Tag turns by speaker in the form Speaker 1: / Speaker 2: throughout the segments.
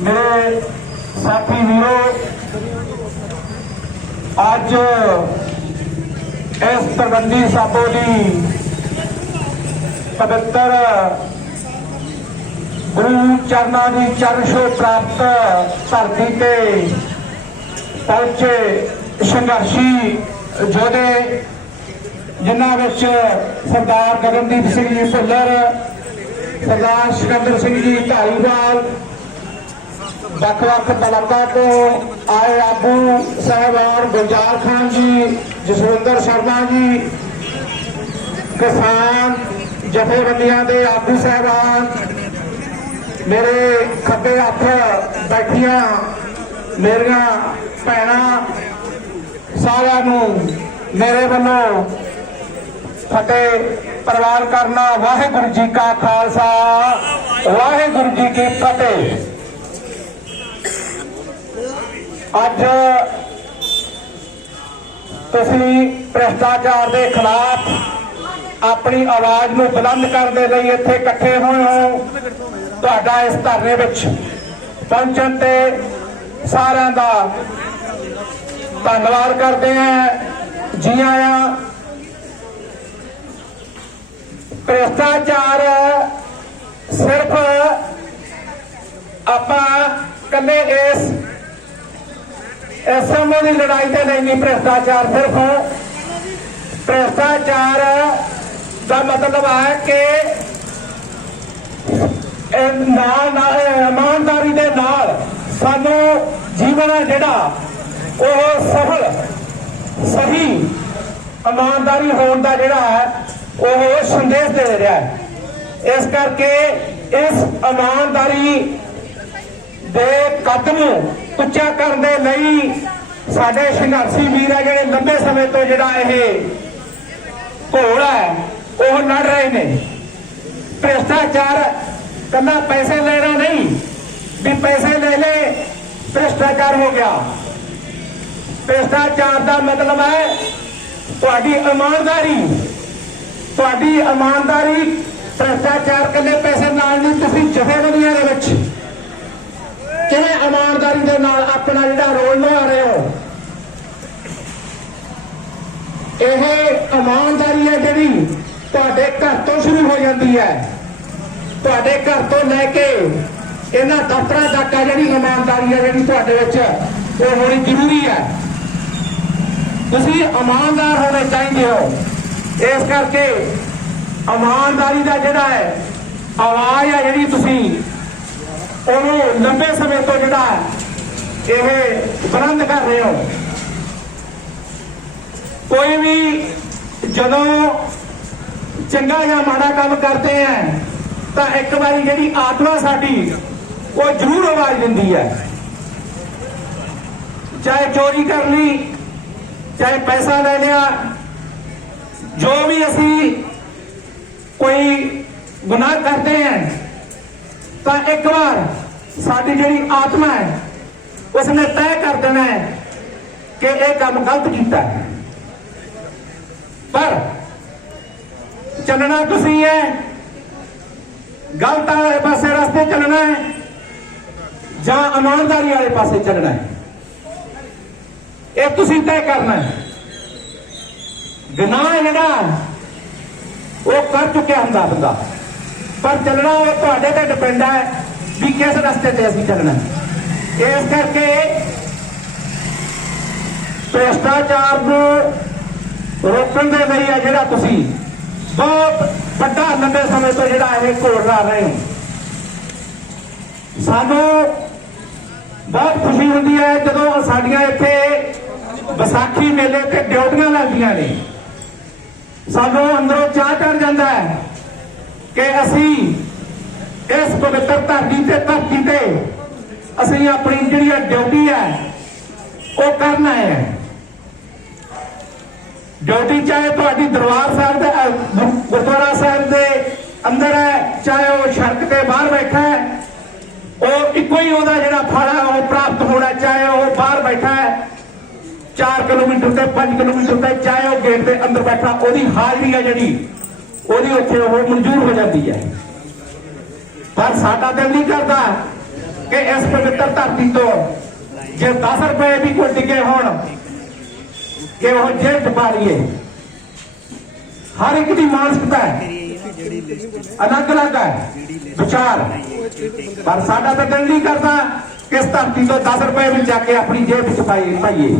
Speaker 1: ਮੇਰੇ ਸਾਥੀ ਵੀਰੋ, ਅੱਜ ਇਸ ਤਲਵੰਡੀ ਸਾਬੋ ਦੀ ਪਵਿੱਤਰ ਗੁਰੂ ਚਰਨਾਂ ਦੀ ਚਰਨ ਛੋਹ ਪ੍ਰਾਪਤ ਧਰਤੀ ਤੇ ਪਹੁੰਚੇ ਸੰਘਰਸ਼ੀ ਯੋਧੇ, ਜਿਨ੍ਹਾਂ ਵਿੱਚ ਸਰਦਾਰ ਗਗਨਦੀਪ ਸਿੰਘ ਜੀ ਭੁੱਲਰ, ਸਰਦਾਰ ਸਿਕੰਦਰ ਸਿੰਘ ਜੀ ਢਾਲੀਵਾਲ ਵੱਖ-ਵੱਖ ਬਲਾਕਾਂ ਤੋਂ ਆਏ ਆਗੂ ਸਹਿਬਾਨ ਗੁਲਜ਼ਾਰ ਖਾਨ ਜੀ, ਜਸਵਿੰਦਰ ਸ਼ਰਮਾ ਜੀ, ਕਿਸਾਨ ਜਥੇਬੰਦੀਆਂ ਦੇ ਆਗੂ ਸਹਿਬਾਨ, ਮੇਰੇ ਖੱਬੇ ਹੱਥ ਬੈਠੀਆਂ ਮੇਰੀਆਂ ਭੈਣਾਂ, ਸਾਰਿਆਂ ਨੂੰ ਮੇਰੇ ਵੱਲੋਂ ਫਤਿਹ ਪ੍ਰਵਾਨ ਕਰਨਾ ਵਾਹਿਗੁਰੂ ਜੀ ਕਾ ਖਾਲਸਾ, ਵਾਹਿਗੁਰੂ ਜੀ ਕੀ ਫਤਿਹ। ਅੱਜ ਤੁਸੀਂ ਭ੍ਰਿਸ਼ਟਾਚਾਰ ਦੇ ਖਿਲਾਫ ਆਪਣੀ ਆਵਾਜ਼ ਨੂੰ ਬੁਲੰਦ ਕਰਨ ਦੇ ਲਈ ਇੱਥੇ ਇਕੱਠੇ ਹੋਏ ਹੋ। ਤੁਹਾਡਾ ਇਸ ਧਰਨੇ ਵਿੱਚ ਪਹੁੰਚਣ ਤੇ ਸਾਰਿਆਂ ਦਾ ਧੰਨਵਾਦ ਕਰਦੇ ਹਾਂ। ਜੀ ਆਇਆਂ। ਭ੍ਰਿਸ਼ਟਾਚਾਰ ਸਿਰਫ ਆਪਾਂ ਕੱਲੇ ਇਸ ਇਸ ਸਮੇਂ ਦੀ ਲੜਾਈ ਤਾਂ ਨਹੀਂ ਭ੍ਰਿਸ਼ਟਾਚਾਰ ਸਿਰਫ ਭ੍ਰਿਸ਼ਟਾਚਾਰ ਦਾ ਮਤਲਬ ਹੈ ਕਿ ਨਾਲ ਇਮਾਨਦਾਰੀ ਦੇ ਨਾਲ ਸਾਨੂੰ ਜੀਵਨ ਹੈ ਜਿਹੜਾ, ਉਹ ਸਫਲ, ਸਹੀ ਇਮਾਨਦਾਰੀ ਹੋਣ ਦਾ ਜਿਹੜਾ ਹੈ, ਉਹ ਸੰਦੇਸ਼ ਦੇ ਰਿਹਾ ਹੈ। ਇਸ ਕਰਕੇ ਇਸ ਇਮਾਨਦਾਰੀ ਦੇ ਕਦਮ ਨੂੰ ਉੱਚਾ ਕਰਨ ਦੇ ਲਈ ਸਾਡੇ ਸੰਘਰਸ਼ੀ ਵੀਰ ਆ ਜਿਹੜੇ ਲੰਬੇ ਸਮੇਂ ਤੋਂ ਜਿਹੜਾ ਇਹ ਘੋਲ ਹੈ, ਉਹ ਲੜ ਰਹੇ ਨੇ। ਭ੍ਰਿਸ਼ਟਾਚਾਰ ਕੱਲਾ ਪੈਸੇ ਲੈਣਾ ਨਹੀਂ, ਵੀ ਪੈਸੇ ਲੈ ਲੈ ਭ੍ਰਿਸ਼ਟਾਚਾਰ ਹੋ ਗਿਆ। ਭ੍ਰਿਸ਼ਟਾਚਾਰ ਦਾ ਮਤਲਬ ਹੈ ਤੁਹਾਡੀ ਇਮਾਨਦਾਰੀ। ਤੁਹਾਡੀ ਇਮਾਨਦਾਰੀ ਭ੍ਰਿਸ਼ਟਾਚਾਰ ਕੱਲੇ ਪੈਸੇ ਨਾਲ ਨਹੀਂ ਤੁਸੀਂ ਜਥੇਬੰਦੀਆਂ ਦੇ ਵਿੱਚ ਕਿਵੇਂ ਇਮਾਨਦਾਰੀ ਦੇ ਨਾਲ ਆਪਣਾ ਜਿਹੜਾ ਰੋਲ ਨਿਭਾ ਰਹੇ ਹੋ, ਇਹ ਇਮਾਨਦਾਰੀ ਹੈ ਜਿਹੜੀ ਤੁਹਾਡੇ ਘਰ ਤੋਂ ਸ਼ੁਰੂ ਹੋ ਜਾਂਦੀ ਹੈ। ਤੁਹਾਡੇ ਘਰ ਤੋਂ ਲੈ ਕੇ ਇਹਨਾਂ ਦਫ਼ਤਰਾਂ ਤੱਕ ਆ ਜਿਹੜੀ ਇਮਾਨਦਾਰੀ ਹੈ ਜਿਹੜੀ ਤੁਹਾਡੇ ਵਿੱਚ, ਉਹ ਹੋਣੀ ਜ਼ਰੂਰੀ ਹੈ। ਤੁਸੀਂ ਇਮਾਨਦਾਰ ਹੋਣੇ ਚਾਹੀਦੇ ਹੋ। ਇਸ ਕਰਕੇ ਇਮਾਨਦਾਰੀ ਦਾ ਜਿਹੜਾ ਹੈ, ਆਵਾਜ਼ ਹੈ ਜਿਹੜੀ ਤੁਸੀਂ ਉਹਨੂੰ ਲੰਬੇ ਸਮੇਂ ਤੋਂ ਜਿਹੜਾ ਇਹ ਬੁਲੰਦ ਕਰ ਰਹੇ ਹੋ। ਕੋਈ ਵੀ ਜਦੋਂ ਚੰਗਾ ਜਾਂ ਮਾੜਾ ਕੰਮ ਕਰਦੇ ਆ, ਤਾਂ ਇੱਕ ਵਾਰੀ ਜਿਹੜੀ ਆਤਮਾ ਸਾਡੀ, ਉਹ ਜ਼ਰੂਰ ਆਵਾਜ਼ ਦਿੰਦੀ ਹੈ। ਚਾਹੇ ਚੋਰੀ ਕਰ ਲਈ, ਚਾਹੇ ਪੈਸਾ ਲੈ ਲਿਆ, ਜੋ ਵੀ ਅਸੀਂ ਕੋਈ ਗੁਨਾਹ ਕਰਦੇ ਹਾਂ ਤਾਂ ਇੱਕ ਵਾਰ ਸਾਡੀ ਜਿਹੜੀ ਆਤਮਾ ਹੈ, ਉਸਨੇ ਤੈਅ ਕਰ ਦੇਣਾ ਹੈ ਕਿ ਇਹ ਕੰਮ ਗਲਤ ਕੀਤਾ ਪਰ ਚੱਲਣਾ ਤੁਸੀਂ ਹੈ, ਗਲਤ ਵਾਲੇ ਪਾਸੇ ਰਸਤੇ ਚੱਲਣਾ ਹੈ, ਜਾਂ ਇਮਾਨਦਾਰੀ ਵਾਲੇ ਪਾਸੇ ਚੱਲਣਾ ਹੈ। ਇਹ ਤੁਸੀਂ ਤੈਅ ਕਰਨਾ ਹੈ। ਗੁਨਾਹ ਜਿਹੜਾ, ਉਹ ਕਰ ਚੁੱਕਿਆ ਹੁੰਦਾ ਬੰਦਾ। ਪਰ ਚੱਲਣਾ ਉਹ ਤੁਹਾਡੇ ਤੇ ਡਿਪੈਂਡ ਹੈ ਵੀ ਕਿਸ ਰਸਤੇ ਤੇ ਅਸੀਂ ਚੱਲਣਾ ਇਸ ਕਰਕੇ ਭ੍ਰਿਸ਼ਟਾਚਾਰ ਨੂੰ ਰੋਕਣ ਦੇ ਲਈ ਹੈ ਜਿਹੜਾ ਤੁਸੀਂ ਬਹੁਤ ਵੱਡਾ ਲੰਬੇ ਸਮੇਂ ਤੋਂ ਜਿਹੜਾ ਇਹ ਘੋੜ ਲਾ ਰਹੇ ਹੋ। ਸਾਨੂੰ ਬਹੁਤ ਖੁਸ਼ੀ ਹੁੰਦੀ ਹੈ ਜਦੋਂ ਸਾਡੀਆਂ ਇੱਥੇ ਵਿਸਾਖੀ ਮੇਲੇ ਤੇ ਡਿਊਟੀਆਂ ਲੱਗਦੀਆਂ ਨੇ। ਸਾਨੂੰ ਅੰਦਰੋਂ ਚਾਹ ਚੜ ਜਾਂਦਾ ਹੈ। ਕਿ ਅਸੀਂ ਇਸ ਪਵਿੱਤਰ ਧਰਤੀ ਤੇ ਧਰਤੀ ਤੇ ਅਸੀਂ ਆਪਣੀ ਜਿਹੜੀ ਡਿਊਟੀ ਹੈ, ਉਹ ਕਰਨਾ ਹੈ। ਡਿਊਟੀ ਚਾਹੇ ਤੁਹਾਡੀ ਦਰਬਾਰ ਸਾਹਿਬ ਦੇ ਗੁਰਦੁਆਰਾ ਸਾਹਿਬ ਦੇ ਅੰਦਰ ਹੈ, ਚਾਹੇ ਉਹ ਸੜਕ ਤੇ ਬਾਹਰ ਬੈਠਾ ਹੈ, ਉਹ ਇੱਕੋ ਹੀ ਉਹਦਾ ਜਿਹੜਾ ਫਲ ਹੈ, ਉਹ ਪ੍ਰਾਪਤ ਹੋਣਾ ਚਾਹੇ ਉਹ ਬਾਹਰ ਬੈਠਾ ਹੈ 4 ਕਿਲੋਮੀਟਰ ਤੇ 5 ਕਿਲੋਮੀਟਰ ਤੇ, ਚਾਹੇ ਉਹ ਗੇਟ ਦੇ ਅੰਦਰ ਬੈਠਾ, ਉਹਦੀ ਹਾਜ਼ਰੀ ਹੈ ਜਿਹੜੀ। ਉਹਦੀ ਉੱਥੇ ਉਹ ਮਨਜ਼ੂਰ ਹੋ ਜਾਂਦੀ ਹੈ। ਪਰ ਸਾਡਾ ਦਿਲ ਨਹੀਂ ਕਰਦਾ ਕਿ ਇਸ ਪਵਿੱਤਰ ਧਰਤੀ ਤੋਂ ਜੇ 10 ਰੁਪਏ ਵੀ ਕੋਈ ਡਿੱਗੇ ਹੋਣ, ਕਿ ਉਹ ਜੇਬ ਚ ਪਾ ਹਰ ਇੱਕ ਦੀ ਮਾਨਸਿਕਤਾ ਹੈ। ਅਲੱਗ ਅਲੱਗ ਹੈ। ਵਿਚਾਰ। ਪਰ ਸਾਡਾ ਤਾਂ ਦਿਲ ਨਹੀਂ ਕਰਦਾ ਕਿ ਇਸ ਧਰਤੀ ਤੋਂ 10 ਰੁਪਏ ਵੀ ਚੱਕ ਕੇ ਆਪਣੀ ਜੇਬ ਵਿੱਚ ਪਾਈਏ।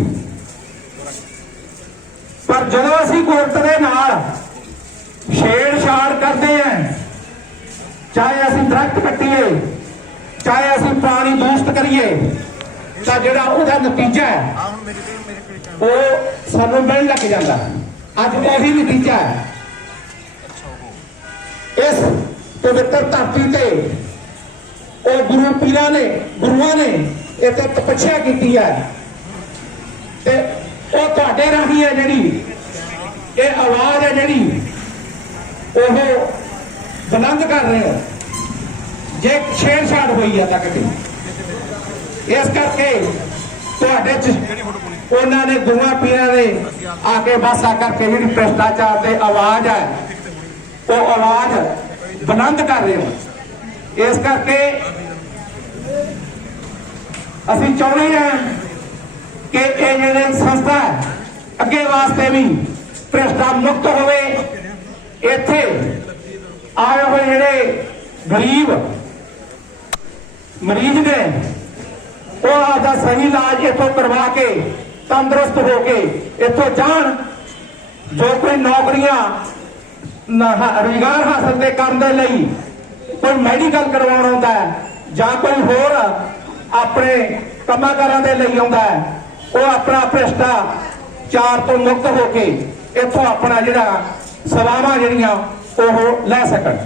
Speaker 1: ਪਰ ਜਦੋਂ ਅਸੀਂ ਗੁਰਤ ਦੇ ਨਾਲ ਛੇੜਛਾੜ ਕਰਦੇ ਹਾਂ ਚਾਹੇ ਅਸੀਂ ਦਰਖਤ ਕੱਟੀਏ, ਚਾਹੇ ਅਸੀਂ ਪਾਣੀ ਦੂਸ਼ਿਤ ਕਰੀਏ, ਤਾਂ ਜਿਹੜਾ ਉਹਦਾ ਨਤੀਜਾ ਹੈ, ਉਹ ਸਾਨੂੰ ਮਿਲਣ ਲੱਗ ਜਾਂਦਾ। ਅੱਜ ਉਹੀ ਨਤੀਜਾ ਹੈ। ਇਸ ਪਵਿੱਤਰ ਧਰਤੀ ਤੇ ਉਹ ਗੁਰੂ ਪੀਰਾਂ ਨੇ, ਗੁਰੂਆਂ ਨੇ ਇਹ ਤੇ ਤਪੱਛਿਆ ਕੀਤੀ ਹੈ। ਤੇ ਉਹ ਤੁਹਾਡੇ ਰਾਹੀਂ ਹੈ ਜਿਹੜੀ, ਇਹ ਆਵਾਜ਼ ਹੈ ਜਿਹੜੀ ਉਹ ਬੁਲੰਦ ਕਰ ਰਹੇ ਹੋ। ਜੇ ਛੇੜਛਾੜ ਹੋਈ ਆ ਤੱਕ ਦੀ। ਇਸ ਕਰਕੇ ਤੁਹਾਡੇ ਚ ਉਹਨਾਂ ਨੇ ਗੁਰੂਆਂ ਪੀਰਾਂ ਨੇ ਆ ਕੇ ਬਸ ਆ ਕਰਕੇ ਜਿਹੜੀ ਭ੍ਰਿਸ਼ਟਾਚਾਰ ਤੇ ਆਵਾਜ਼ ਹੈ ਉਹ ਆਵਾਜ਼ ਬੁਲੰਦ ਕਰ ਰਹੇ ਹੋ। ਇਸ ਕਰਕੇ ਅਸੀਂ ਚਾਹੁੰਦੇ ਹਾਂ ਕਿ ਇਹ ਜਿਹੜੇ ਸੰਸਥਾ ਅੱਗੇ ਵਾਸਤੇ ਵੀ ਭ੍ਰਿਸ਼ਟਾ ਮੁਕਤ ਹੋਵੇ। ਇੱਥੇ ਆਏ ਹੋਏ ਜਿਹੜੇ ਗਰੀਬ, ਮਰੀਜ਼ ਨੇ, ਉਹ ਆਦਾ ਸਹੀ ਇਲਾਜ ਇੱਥੋਂ ਕਰਵਾ ਕੇ, ਤੰਦਰੁਸਤ ਹੋ ਕੇ ਇੱਥੋਂ ਜਾਣ, ਜੋ ਕੋਈ ਨੌਕਰੀਆਂ ਨਾ- ਰੁਜ਼ਗਾਰ ਹਾਸਲ ਦੇ ਕਰਨ ਦੇ ਲਈ ਕੋਈ ਮੈਡੀਕਲ ਕਰਵਾਉਣ ਆਉਂਦਾ ਹੈ, ਜਾਂ ਕੋਈ ਹੋਰ ਆਪਣੇ ਕੰਮਾਂ ਕਾਰਾਂ ਦੇ ਲਈ ਆਉਂਦਾ ਹੈ, ਉਹ ਆਪਣਾ ਭ੍ਰਿਸ਼ਟਾ ਚਾਰ ਤੋਂ ਮੁਕਤ ਹੋ ਕੇ ਇੱਥੋਂ ਆਪਣਾ ਜਿਹੜਾ ਸੇਵਾਵਾਂ ਜਿਹੜੀਆਂ ਉਹ ਲੈ ਸਕਣ।